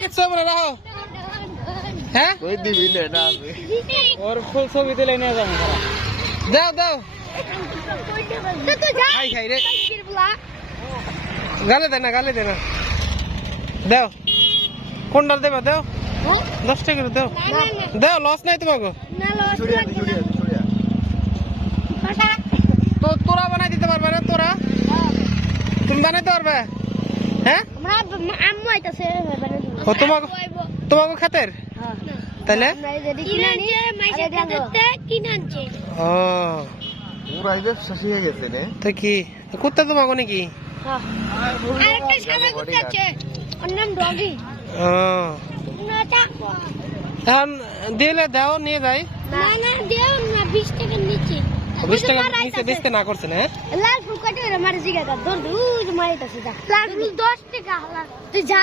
কিচ্ছু হবে না, রাখো। হ্যাঁ কই দিবি না ওর ফুল ছবি তুলে নিয়ে যাবো দাও দাও খাই খাই রে গালে দে না দাও কোনটা দেবা দাও 10 টাকা করে দাও দাও লস নাই তোমাকে তো তোরা বানাই দিতে পারবে না তোরা তুমি বানাইতে পারবে হ্যাঁ ও তোমাকে খাতের তাহলে ও পুরাই ব্যবসা শিখে গেছে রে তো কি কুত্তা তোমাকে নাকি ও এখন দিলে দাও নিয়ে যাই 20 টাকা নিচে বেচতে না করছে না লাল ফুল কাটে মারে জিগা দৌড় দৌড় মারিতেছে লাল ফুল 10 টাকা তুই যা